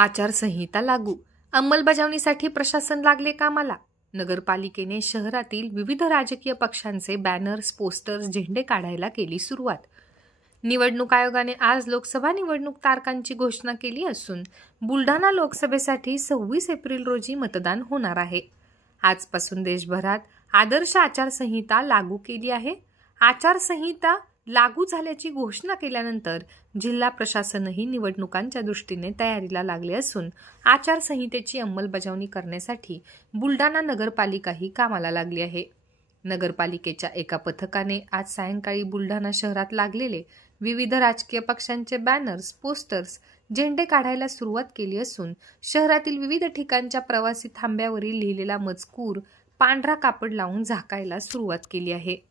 आचारसंहिता लागू. अंमलबजावणीसाठी प्रशासन लागले कामाला. नगरपालिकेने शहरातील विविध राजकीय पक्षांचे बॅनर्स, पोस्टर्स, झेंडे काढायला केली सुरुवात. निवडणूक आयोगाने आज लोकसभा निवडणूक तारखांची घोषणा केली असून बुलढाणा लोकसभेसाठी 26 एप्रिल रोजी मतदान होणार आहे. आजपासून देशभरात आदर्श आचारसंहिता लागू केली आहे. आचारसंहिता लागू झाल्याची घोषणा केल्यानंतर जिल्हा प्रशासनही निवडणुकांच्या दृष्टीने तयारीला लागले असून आचारसंहितेची अंमलबजावणी करण्यासाठी बुलढाणा नगरपालिकाही कामाला लागली आहे. नगरपालिकेच्या एका पथकाने आज सायंकाळी बुलढाणा शहरात लागलेले विविध राजकीय पक्षांचे बॅनर्स, पोस्टर्स, झेंडे काढायला सुरुवात केली असून शहरातील विविध ठिकाणच्या प्रवासी थांब्यावरील लिहिलेला मजकूर पांढरा कापड लावून झाकायला सुरुवात केली आहे.